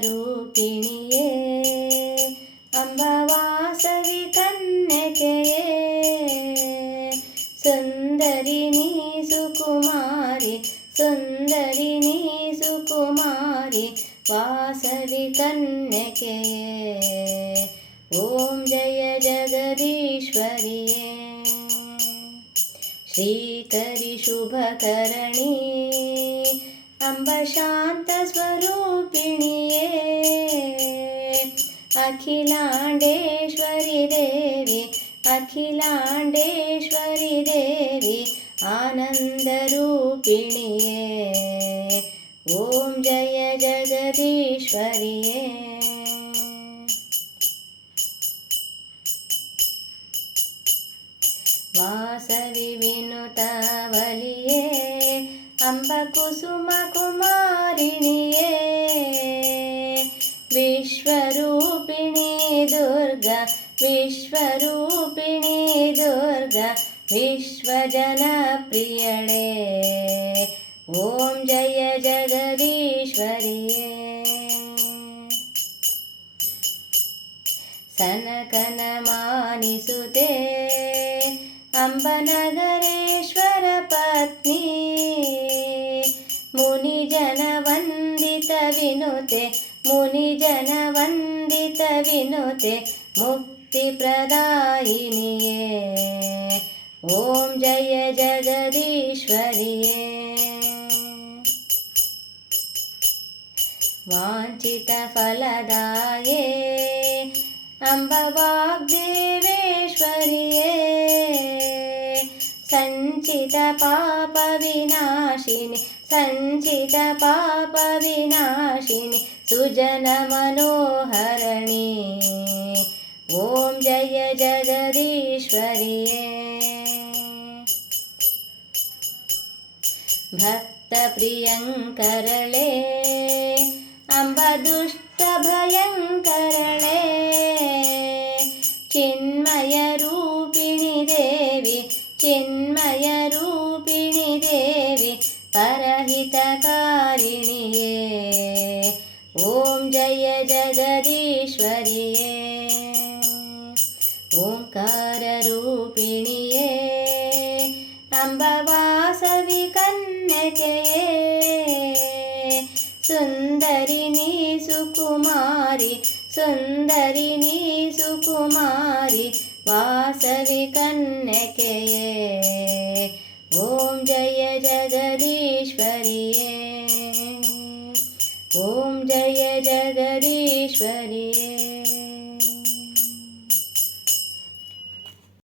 ಓಂಕಾರರೂಪಿಣಿಯೇ ಅಂಬವಾಸವಿ ಕನ್ಯಕೆಯೇ ಸುಂದರಿಣಿ ಸುಕುಮಾರಿ ಸುಂದರಿಣಿ ಸುಕುಮಾರಿ ವಾಸವಿ ಕನ್ಯಕೆಯೇ ಓಂ ಜಯ ಜಗದೀಶ್ವರಿಯೇ ಶ್ರೀಕರಿ ಶುಭಕರಣಿ ಅಂಬ ಶಾಂತ ಸ್ವರೂಪಿಣಿಯೇ ಅಖಿಲಾಂಡೇಶ್ವರಿ ದೇವಿ ಅಖಿಲಾಂಡೇಶ್ವರಿ ದೇವಿ ಆನಂದ ರೂಪಿಣಿಯೇ ಓಂ ಜಯ ಜಗದೀಶ್ವರಿಯೇ ವಾಸವಿ ವಿನುತಾವಲಿಯೇ ಅಂಬ ಕುಸುಮ ಕುಮಾರಿಣಿಯೇ ವಿಶ್ವರೂಪಿಣಿ ದುರ್ಗಾ ವಿಶ್ವರೂಪಿಣಿ ದುರ್ಗಾ ವಿಶ್ವಜನಪ್ರಿಯಳೇ ಓಂ ಜಯ ಜಗದೀಶ್ವರಿಯೇ ಸನಕನ ಮಾನಿಸುತೆ ಅಂಬನಗರೇಶ್ವರ ಪತ್ನಿ ಮುನಿಜನ ವಂದಿತ ವಿನುತೆ ಮುನಿಜನ ವಂದಿತ ವಿನುತೆ ಮುಕ್ತಿ ಪ್ರದಾಯಿನಿಯೇ ಓಂ ಜಯ ಜಗದೀಶ್ವರಿಯೇ ವಾಂಛಿತ ಫಲದಾಯೇ ಅಂಬ ವಾಗ್ದೇವೇಶ್ವರಿಯೇ ಸಂಚಿತ ಪಾಪ ವಿನಾಶಿನಿ ಸಂಚಿತ ಪಾಪ ವಿನಾಶಿನಿ ಸುಜನ ಮನೋಹರಣಿ ಓಂ ಜಯ ಜಗದೀಶ್ವರಿಯೇ ಭಕ್ತ ಪ್ರಿಯಂಕರಳೇ ಅಂಬ ದುಷ್ಟ ಭಯಂಕರಳೇ ಚಿನ್ಮಯ ರೂಪಿಣಿ ದೇವಿ ಚಿನ್ಮಯ ರೂಪಿಣಿ ದೇವಿ ಪರಹಿತಕಾರಿಣಿಯೇ ಓಂ ಜಯ ಜಗದೀಶ್ವರಿಯೇ ಓಂಕಾರ ರೂಪಿಣಿಯೇ ಅಂಬ ವಾಸವಿ ಕನ್ಯಕೆಯೇ ಸುಂದರಿಣಿ ಸುಕುಮಾರಿ ಸುಂದರಿಣಿ ಸುಕುಮಾರಿ ವಾಸವಿ ಕನ್ಯಕೆಯೇ ಓಂ ಜಯ ಜಗದೀಶ್ವರಿಯೇ ಓಂ ಜಯ ಜಗದೀಶ್ವರಿಯೇ